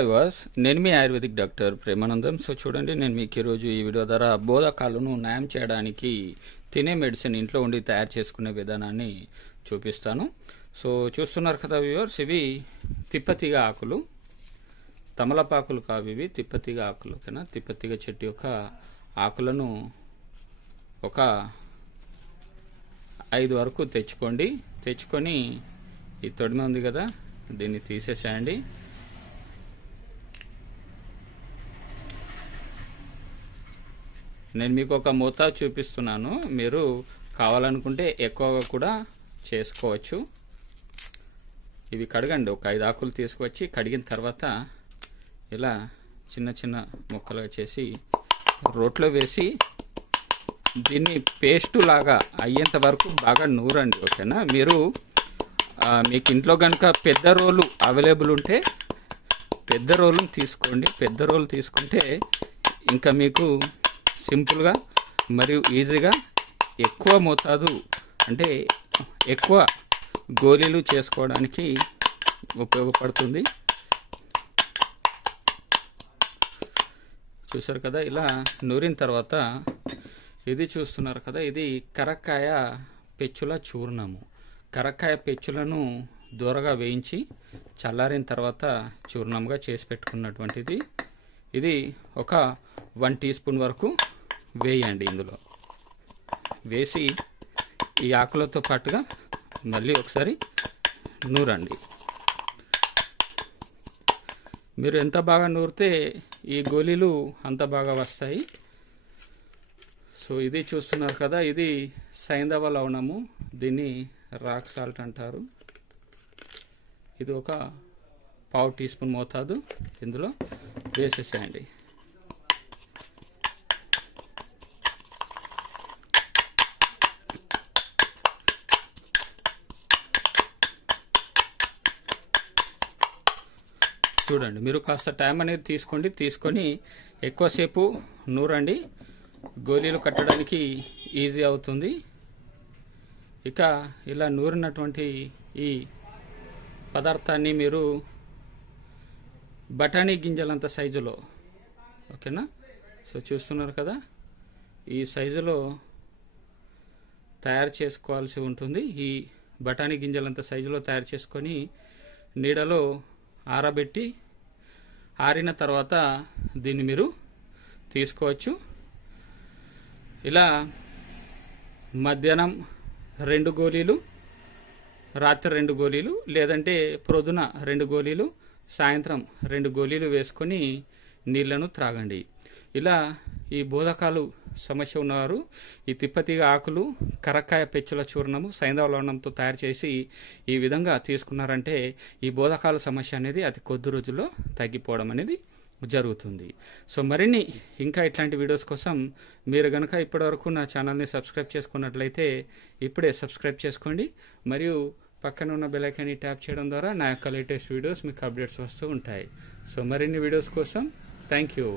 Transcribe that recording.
Was నేను మీ ayurvedic doctor Premanandam. So చూడండి, నేను మీకు ఈరోజు ఈ వీడియో ద్వారా బోధకాలను నయం చేయడానికి తినే మెడిసిన్ ఇంట్లో ఉండి తయారు చేసుకునే విధానాన్ని చూపిస్తాను. సో చూస్తున్నారు కదా వ్యూవర్స్, ఇవి తిప్పతీగ ఆకులు, తమలపాకులు కావు, ఇవి తిప్పతీగ ఆకులు. ఓకేనా? తిప్పతీగ చెట్టు యొక్క ఆకులను ఒక 5 వరకు తెచ్చుకొని ఈ తొడిమ ఉంది కదా, దీన్ని తీసేసేయండి. నేను మీకు ఒక మోతాదు చూపిస్తున్నాను, మీరు కావాలనుకుంటే ఎక్కువగా కూడా చేసుకోవచ్చు. ఇవి కడగండి. ఒక 5 ఆకులు తీసుకువచ్చి కడిగిన తర్వాత ఇలా చిన్న చిన్న ముక్కలుగా చేసి రోట్లో వేసి దీన్ని పేస్టు లాగా అయ్యేంత వరకు బాగా నూరండి. ఓకేనా? మీకు ఇంట్లో కనుక పెద్ద రోలు అవైలబుల్ ఉంటే పెద్ద రోలు తీసుకోండి. పెద్ద రోలు తీసుకుంటే ఇంకా మీకు సింపుల్గా మరియు ఈజీగా ఎక్కువ మోతాదు అంటే ఎక్కువ గోళీలు చేసుకోవడానికి ఉపయోగపడుతుంది. చూసారు కదా, ఇలా నూరిన తర్వాత ఇది చూస్తున్నారు కదా, ఇది కరక్కాయ పెచ్చుల చూర్ణము. కరక్కాయ పెచ్చులను దూరగా వేయించి చల్లారిన తర్వాత చూర్ణంగా చేసి పెట్టుకున్నటువంటిది. ఇది ఒక 1 టీ స్పూన్ వరకు వేయండి. ఇందులో వేసి ఈ ఆకులతో పాటుగా మళ్ళీ ఒకసారి నూరండి. మీరు ఎంత బాగా నూరితే ఈ గోళీలు అంత బాగా వస్తాయి. సో ఇది చూస్తున్నారు కదా, ఇది సైంధవ లవణము, దీన్ని రాక్ సాల్ట్ అంటారు. ఇది ఒక 1/2 టీ స్పూన్ మోతాదు ఇందులో వేసేసేయండి. చూడండి, మీరు కాస్త టైం అనేది తీసుకొని ఎక్కువసేపు నూరండి. గోళీలు కట్టడానికి ఈజీ అవుతుంది. ఇక ఇలా నూరినటువంటి ఈ పదార్థాన్ని మీరు బఠానీ గింజలంత సైజులో, ఓకేనా? సో చూస్తున్నారు కదా, ఈ సైజులో తయారు చేసుకోవాల్సి ఉంటుంది. ఈ బఠానీ గింజలంత సైజులో తయారు చేసుకొని నీడలో ఆరబెట్టి ఆరిన తర్వాత దీన్ని మీరు తీసుకోవచ్చు. ఇలా మధ్యాహ్నం 2 గోళీలు, రాత్రి 2 గోళీలు, లేదంటే ప్రొద్దున 2 గోళీలు, సాయంత్రం 2 గోళీలు వేసుకొని నీళ్లను త్రాగండి. ఇలా ఈ బోధకాలు సమస్య ఉన్నవారు ఈ తిప్పతీగ ఆకులు, కరక్కాయ పెచ్చుల చూర్ణము, సైంధవ లవణంతో తయారు చేసి ఈ విధంగా తీసుకున్నారంటే ఈ బోధకాల సమస్య అనేది అతి కొద్ది రోజుల్లో తగ్గిపోవడం అనేది జరుగుతుంది. సో మరిన్ని ఇంకా ఇట్లాంటి వీడియోస్ కోసం మీరు కనుక ఇప్పటివరకు నా ఛానల్ని సబ్స్క్రైబ్ చేసుకున్నట్లయితే ఇప్పుడే సబ్స్క్రైబ్ చేసుకోండి. మరియు పక్కన ఉన్న బెల్ ఐకాన్ని ట్యాప్ చేయడం ద్వారా నా యొక్క లేటెస్ట్ వీడియోస్ మీకు అప్డేట్స్ వస్తూ ఉంటాయి. సో మరిన్ని వీడియోస్ కోసం థ్యాంక్ యూ.